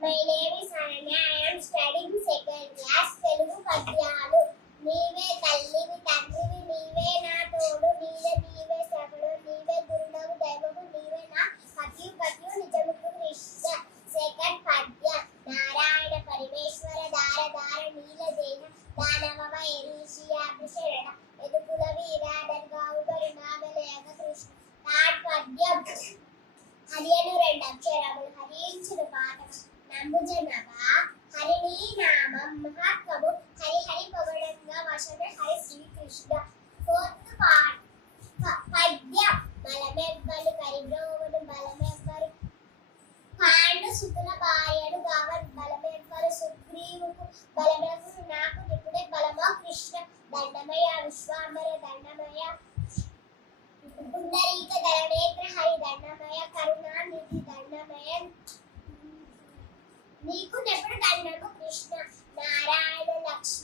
My name is Ananya. I am studying second class. Telugu పద్యాలు. నీవే తల్లివి తండ్రివి నీవే నా తోడు నీవే సకలు నీవే గురుడవు దైవము నీవే నా పతియు నిజముకు కృష్ణ. సెకండ్ పద్య. నారాయణ పరమేశ్వర దార నీల దేన దానవ ఎరీషియాభిషరణ ఎదుకుల వీరాదర్గావుగరి నాగలేక కృష్ణ. థర్డ్ పద్యం. హరియను రెండు అక్షరములు హరించిన పాట నమ్ముజనవా హరిని నామం మహాత్మము హరి పొగడంగా వశమే హరి శ్రీకృష్ణ. ఫోర్త్ పద్యం. బలమెవ్వరు కరిబ్రోవును బలమెవ్వరు పాండు సుతుల భార్యను గావన్ బలమెవ్వరు సుగ్రీవుకు బలమెవ్వరు నాకు ఇప్పుడే బలమో కృష్ణ. దండమయ విశ్వాంబర దండమయ పుండరీక ధరణేత్ర హరి దండమయ కరుణానిధి దండమయ నీకు నెప్పుడు దండము కృష్ణ. నారాయణ లక్ష్మి